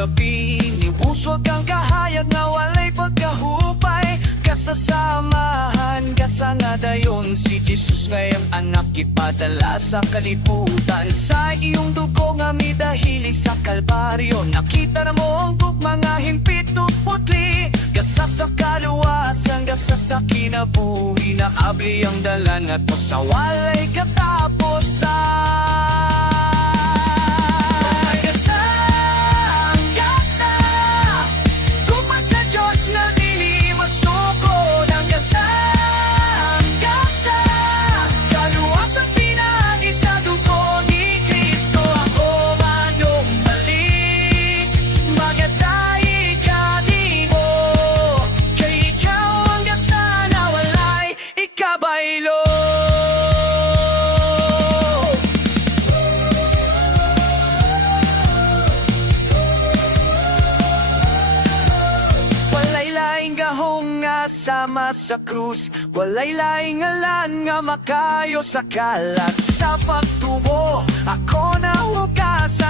gabi, ni buswag ang kahayag na walay pagkahupay. Kasasamahan, kasangadayon si Jesus ngayang anak ipadala sa kalibutan. Sa iyong dugo nga midahili sa kalbaryo, nakita na mo ang mga himpit putli. Gasa sa kaluwasan, gasa sa kinabuhi, na abli ang dalan at mo sa walay katapusan. Sama sa krus, walay laing ngalan nga makayo sa kalat. Sa pagtubo, ako na hugasan